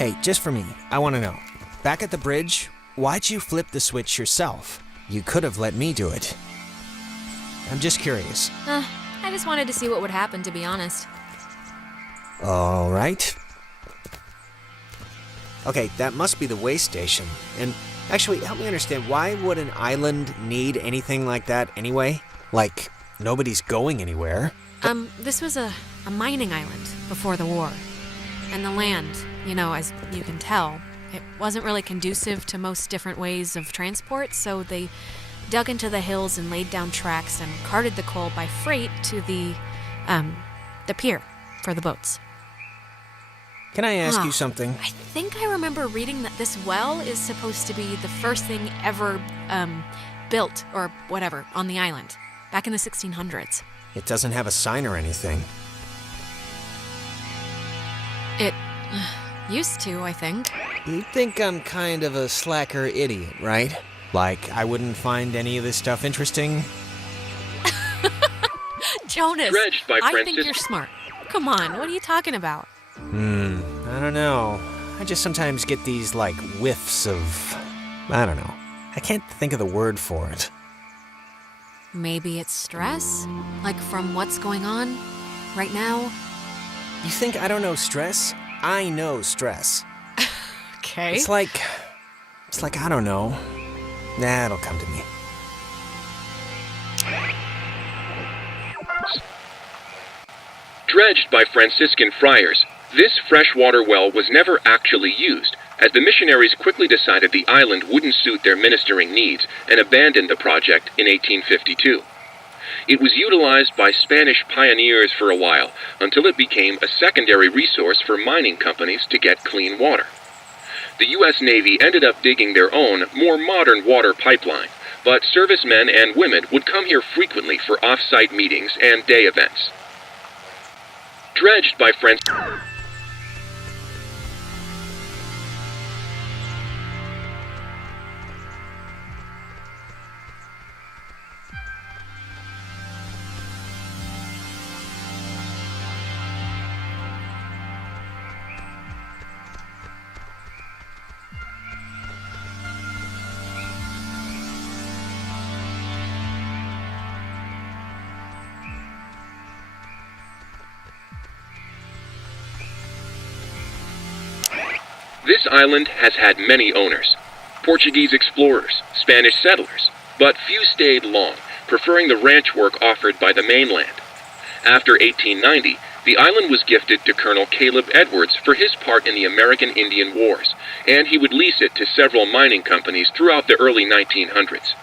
Hey, just for me, I want to know. Back at the bridge, why'd you flip the switch yourself? You could have let me do it. I'm just curious. I just wanted to see what would happen, to be honest. All right. Okay, that must be the way station. And actually, help me understand, why would an island need anything like that anyway? Like, nobody's going anywhere. This was a mining island before the war. And the land, as you can tell, it wasn't really conducive to most different ways of transport, so they dug into the hills and laid down tracks and carted the coal by freight to the pier for the boats. Can I ask you something? I think I remember reading that this well is supposed to be the first thing ever built, or whatever, on the island, back in the 1600s. It doesn't have a sign or anything. It used to, I think. You think I'm kind of a slacker idiot, right? Like, I wouldn't find any of this stuff interesting? Jonas, Dredged by I Francis. think you're smart. Come on, what are you talking about? I don't know. I just sometimes get these, whiffs of... I don't know. I can't think of the word for it. Maybe it's stress? Like from what's going on right now? You think I don't know stress? I know stress. Okay. It's like, I don't know. Nah, it'll come to me. Dredged by Franciscan friars, this freshwater well was never actually used, as the missionaries quickly decided the island wouldn't suit their ministering needs and abandoned the project in 1852. It was utilized by Spanish pioneers for a while, until it became a secondary resource for mining companies to get clean water. The U.S. Navy ended up digging their own, more modern water pipeline, but servicemen and women would come here frequently for off-site meetings and day events. Dredged by French... This island has had many owners. Portuguese explorers, Spanish settlers, but few stayed long, preferring the ranch work offered by the mainland. After 1890, the island was gifted to Colonel Caleb Edwards for his part in the American Indian Wars, and he would lease it to several mining companies throughout the early 1900s.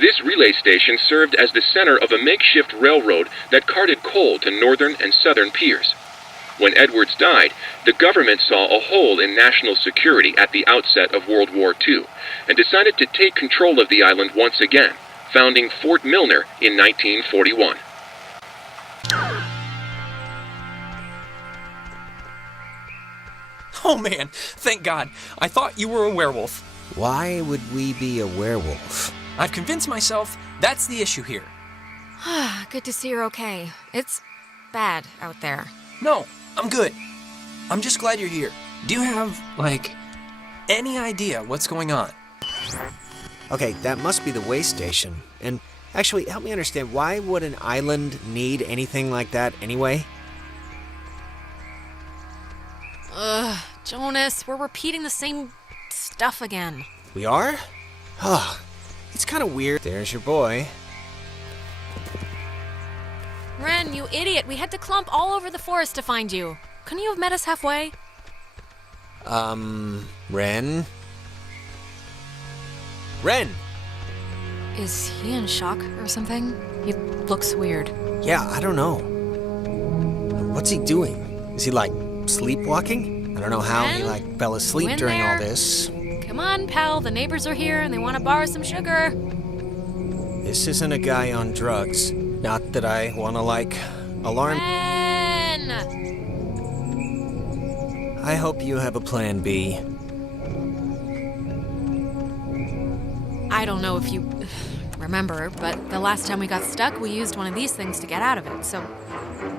This relay station served as the center of a makeshift railroad that carted coal to northern and southern piers. When Edwards died, the government saw a hole in national security at the outset of World War II and decided to take control of the island once again, founding Fort Milner in 1941. Oh man, thank God. I thought you were a werewolf. Why would we be a werewolf? I've convinced myself that's the issue here. Good to see you're okay. It's bad out there. No, I'm good. I'm just glad you're here. Do you have, any idea what's going on? Okay, that must be the way station. And actually, help me understand, why would an island need anything like that anyway? Jonas, we're repeating the same stuff again. We are? It's kind of weird. There's your boy. Ren, you idiot. We had to clump all over the forest to find you. Couldn't you have met us halfway? Ren? Ren! Is he in shock or something? He looks weird. Yeah, I don't know. What's he doing? Is he, sleepwalking? I don't know how he, Ren? fell asleep You in during there? all this. Come on, pal. The neighbors are here and they want to borrow some sugar. This isn't a guy on drugs. Not that I want to, alarm... Ren! I hope you have a plan B. I don't know if you remember, but the last time we got stuck, we used one of these things to get out of it, so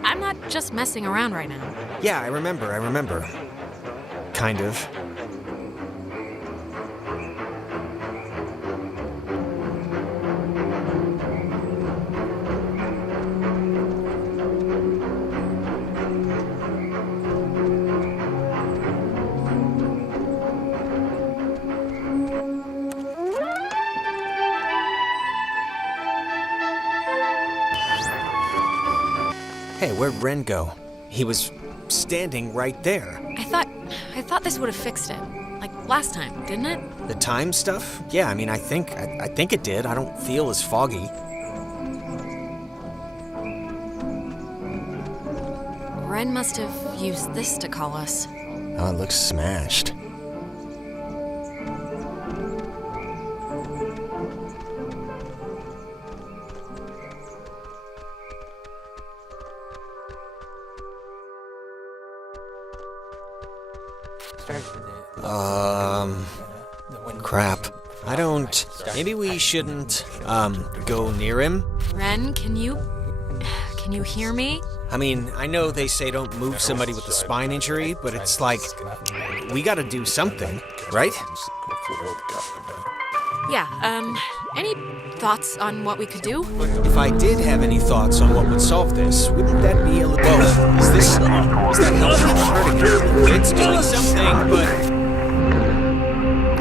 I'm not just messing around right now. Yeah, I remember. kind of. Hey, where'd Ren go? He was standing right there. I thought this would have fixed it. Like last time, didn't it? The time stuff? Yeah, I mean, I think it did. I don't feel as foggy. Ren must have used this to call us. Oh, it looks smashed. Crap. I don't... Maybe we shouldn't, go near him? Ren, can you hear me? I mean, I know they say don't move somebody with a spine injury, but it's like, we gotta do something, right? Yeah, any thoughts on what we could do? If I did have any thoughts on what would solve this, wouldn't that be a little... Whoa, is that helping hurting him? It's doing something, but...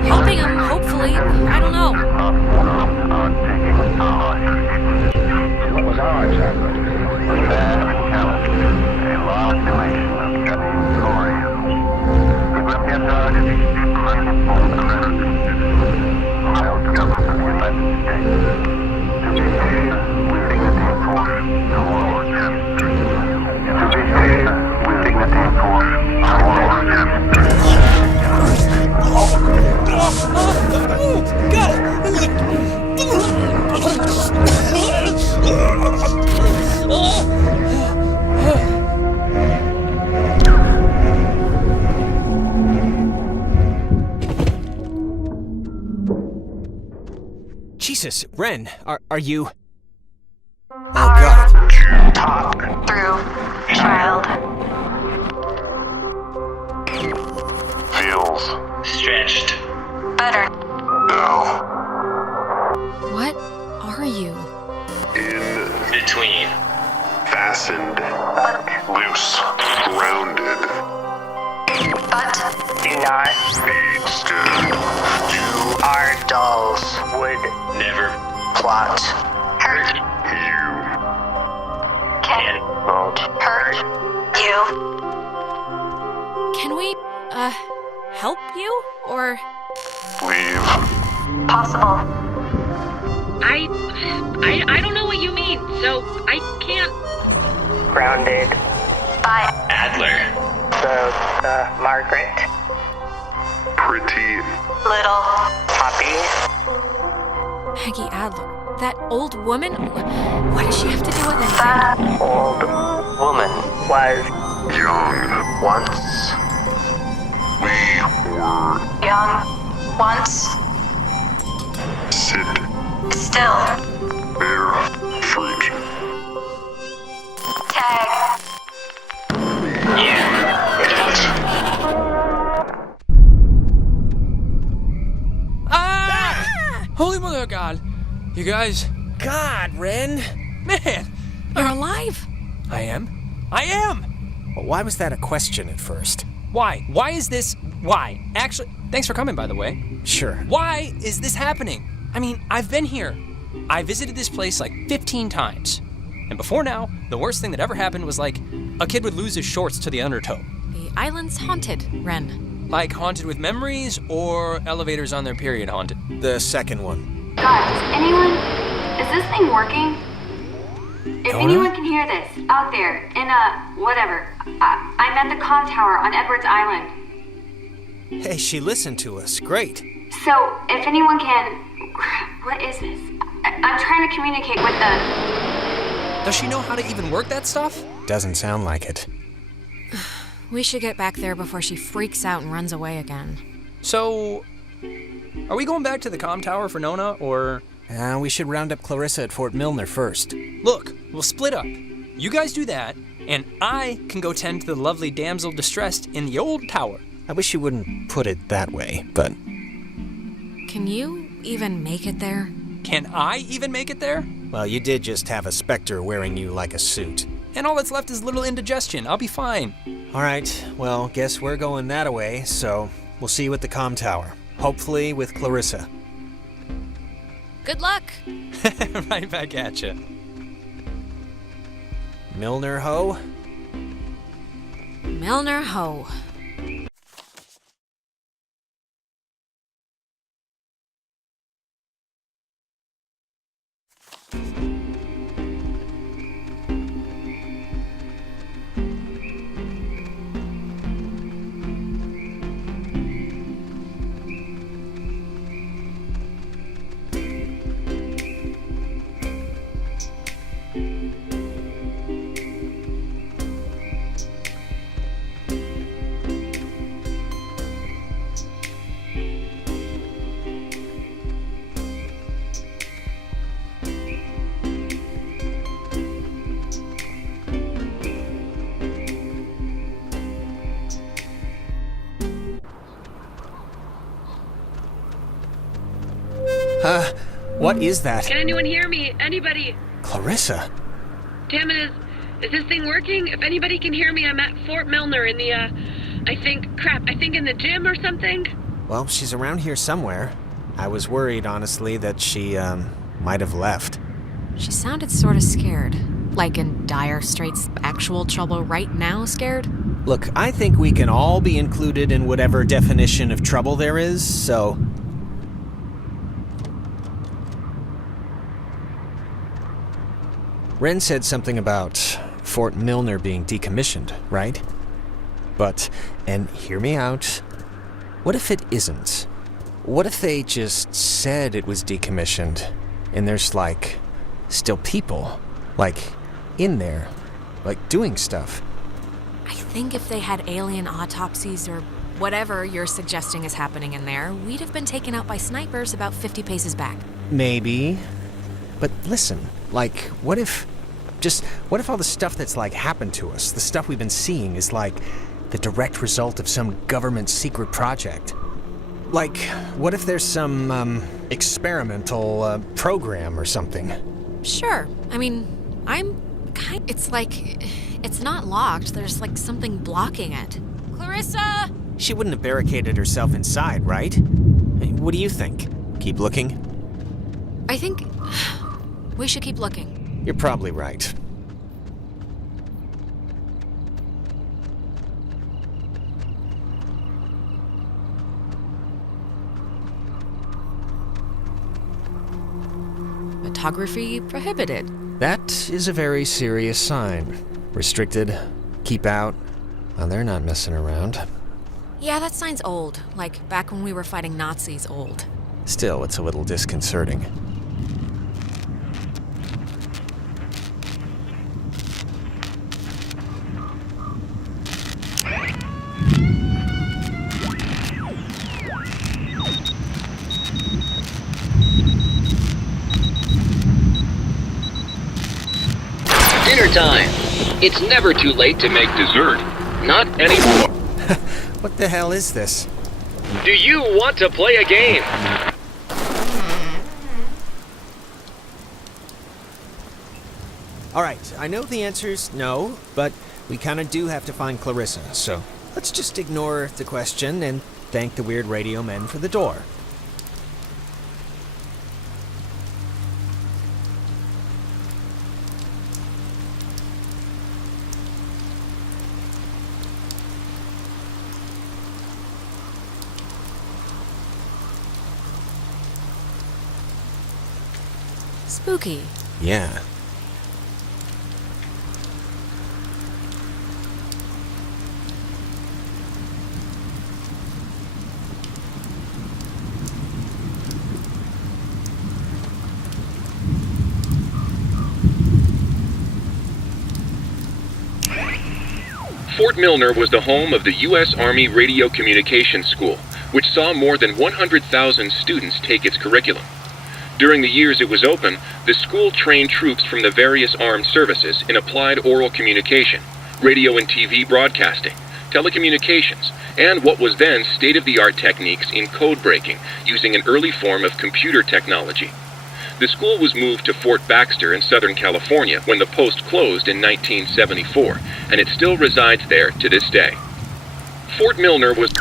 Helping him, hopefully. I don't know. Jesus, Ren, are you... Oh, God. Talk through, child. Feels Stretched. Better. now What are you? in Between. fastened, loose, grounded, But do not. be stood. You, Our dolls would never plot. Hurt you, can not hurt you. Can we, help you? Or... leave. Possible. I don't know what you mean, so I can't. Grounded. By Adler. Margaret. Pretty Little. Poppy. Peggy Adler. That old woman? What does she have to do with anything? That old woman was young. once We were young. Once. sit Still. bear fruit. Tag. Holy mother of God! You guys, God, Ren! man! You're alive? I am? I am! Well, why was that a question at first? Why? Why is this? Why? Actually, thanks for coming, by the way. Sure. Why is this happening? I mean, I've been here. I visited this place like 15 times. And before now, the worst thing that ever happened was like a kid would lose his shorts to the undertow. The island's haunted, Ren. Like haunted with memories or elevators on their period haunted. The second one. Is this thing working? If Nona? anyone can hear this, out there, in whatever, I'm at the comm tower on Edwards Island. Hey, she listened to us. Great. So, if anyone can, what is this? I'm trying to communicate with the... Does she know how to even work that stuff? Doesn't sound like it. We should get back there before she freaks out and runs away again. So, are we going back to the comm tower for Nona, or... We should round up Clarissa at Fort Milner first. Look, we'll split up. You guys do that, and I can go tend to the lovely damsel distressed in the old tower. I wish you wouldn't put it that way, but... Can you even make it there? Can I even make it there? Well, you did just have a specter wearing you like a suit. And all that's left is little indigestion. I'll be fine. All right, well, guess we're going that way, so we'll see you at the comm tower. Hopefully with Clarissa. Good luck! Right back at you. Milner Ho? Milner Ho. What is that? Can anyone hear me? Anybody? Clarissa? Damn it, is this thing working? If anybody can hear me, I'm at Fort Milner in the, I think in the gym or something. Well, she's around here somewhere. I was worried, honestly, that she, might have left. She sounded sort of scared. Like in dire straits, actual trouble right now scared? Look, I think we can all be included in whatever definition of trouble there is, so... Ren said something about Fort Milner being decommissioned, right? But, and hear me out, what if it isn't? What if they just said it was decommissioned, and there's, like, still people, like, in there, like, doing stuff? I think if they had alien autopsies or whatever you're suggesting is happening in there, we'd have been taken out by snipers about 50 paces back. Maybe. But listen, like, what if all the stuff that's, like, happened to us, the stuff we've been seeing, is, like, the direct result of some government secret project? Like, what if there's some, experimental, program or something? Sure. I mean, it's like, it's not locked. There's, like, something blocking it. Clarissa! She wouldn't have barricaded herself inside, right? Hey, what do you think? Keep looking? I think we should keep looking. You're probably right. Photography prohibited. That is a very serious sign. Restricted, keep out. Well, they're not messing around. Yeah, that sign's old. Like, back when we were fighting Nazis old. Still, it's a little disconcerting. Dinner time. It's never too late to make dessert. Not anymore. What the hell is this? Do you want to play a game? Alright, I know the answer's no, but we kinda do have to find Clarissa, so let's just ignore the question and thank the weird radio men for the door. Spooky. Yeah. Fort Milner was the home of the U.S. Army Radio Communications School, which saw more than 100,000 students take its curriculum. During the years it was open, the school trained troops from the various armed services in applied oral communication, radio and TV broadcasting, telecommunications, and what was then state-of-the-art techniques in code breaking using an early form of computer technology. The school was moved to Fort Baxter in Southern California when the post closed in 1974, and it still resides there to this day. Fort Milner was...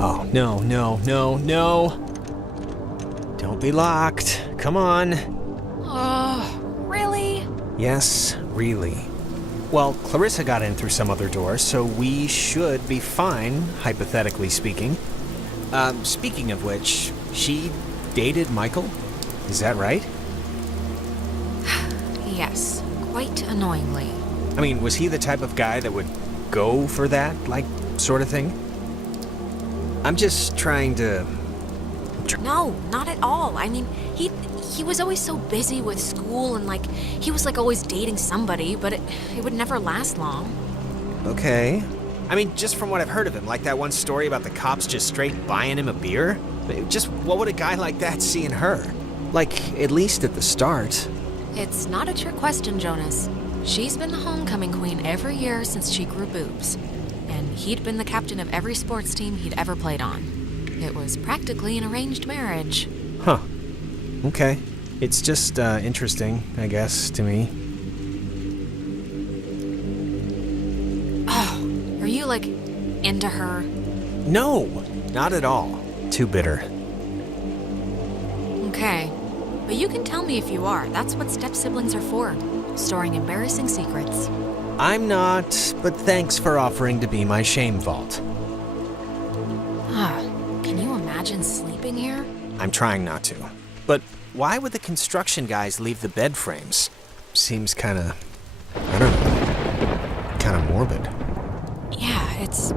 Oh, no, no, no, no. Don't be locked. Come on. Oh, really? Yes, really. Well, Clarissa got in through some other door, so we should be fine, hypothetically speaking. Speaking of which, she dated Michael? Is that right? Yes, quite annoyingly. I mean, was he the type of guy that would go for that, like, sort of thing? I'm just trying to... No, not at all. I mean, he was always so busy with school and, like, he was, like, always dating somebody, but it would never last long. Okay. I mean, just from what I've heard of him, like that one story about the cops just straight buying him a beer? Just what would a guy like that see in her? Like, at least at the start. It's not a trick question, Jonas. She's been the homecoming queen every year since she grew boobs. And he'd been the captain of every sports team he'd ever played on. It was practically an arranged marriage. Huh. Okay. It's just interesting, I guess, to me. Oh, are you, like, into her? No, not at all. Too bitter. Okay. But you can tell me if you are. That's what step-siblings are for. Storing embarrassing secrets. I'm not, but thanks for offering to be my shame vault. Can you imagine sleeping here? I'm trying not to. But why would the construction guys leave the bed frames? Seems kinda... I don't know. Kinda morbid. Yeah, it's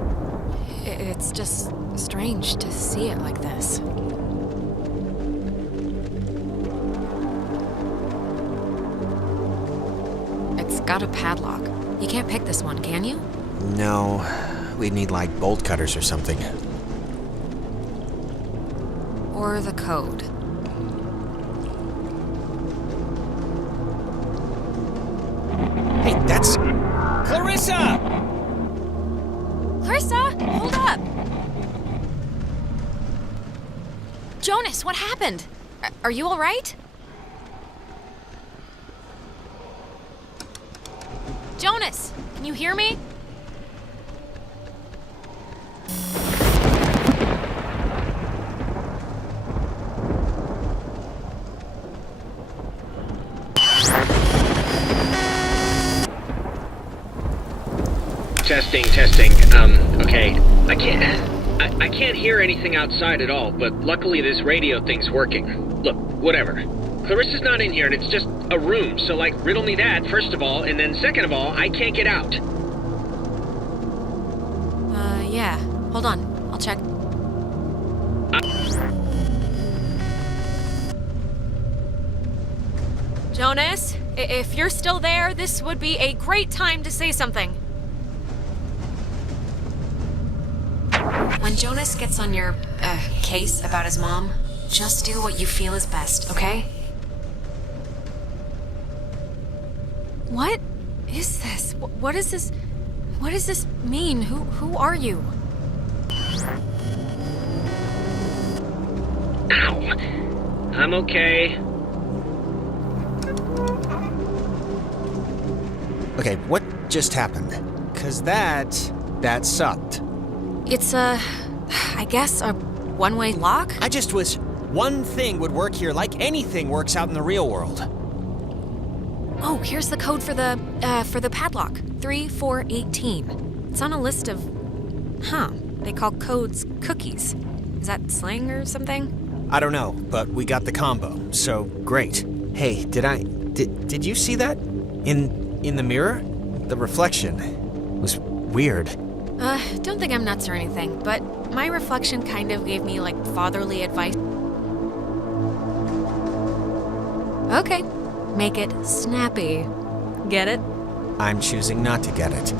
just strange to see it like this. It's got a padlock. You can't pick this one, can you? No, we'd need like bolt cutters or something. Or the code. Hey, that's... Clarissa! Clarissa, hold up! Jonas, what happened? Are you all right? Jonas, can you hear me? Testing. Okay. I can't hear anything outside at all, but luckily this radio thing's working. Look, whatever. Clarissa's not in here, and it's just a room, so, like, riddle me that, first of all, and then second of all, I can't get out. Yeah. Hold on. I'll check. Jonas, if you're still there, this would be a great time to say something. When Jonas gets on your, case about his mom, just do what you feel is best, okay? What is this? What is this? What does this mean? Who are you? Ow. I'm okay. Okay, what just happened? 'Cause that sucked. It's I guess a one-way lock? I just wish one thing would work here like anything works out in the real world. Oh, here's the code for the padlock. 3418. It's on a list of... They call codes cookies. Is that slang or something? I don't know, but we got the combo, so great. Hey, did you see that? In the mirror? The reflection was weird. Don't think I'm nuts or anything, but my reflection kind of gave me, like, fatherly advice. Okay, make it snappy. Get it? I'm choosing not to get it.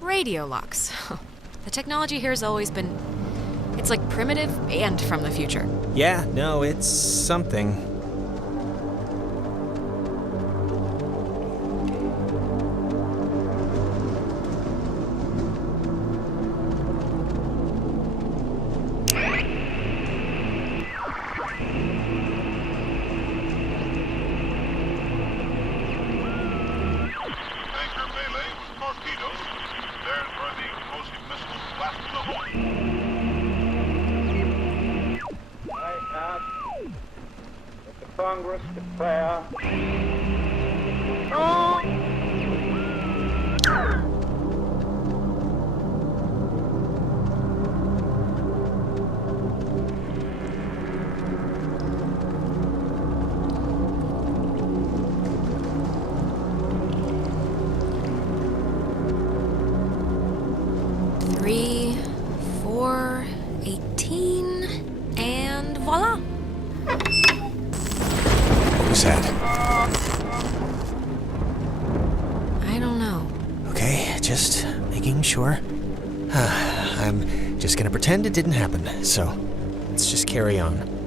Radio locks. The technology here has always been... It's like primitive and from the future. Yeah, no, it's something. Anchor melee with torpedoes. There's where the explosive missiles blast the hole. I ask that the Congress declare Three, 4, 18, and voila! Who's that? I don't know. Okay, just making sure. I'm just gonna pretend it didn't happen, so let's just carry on.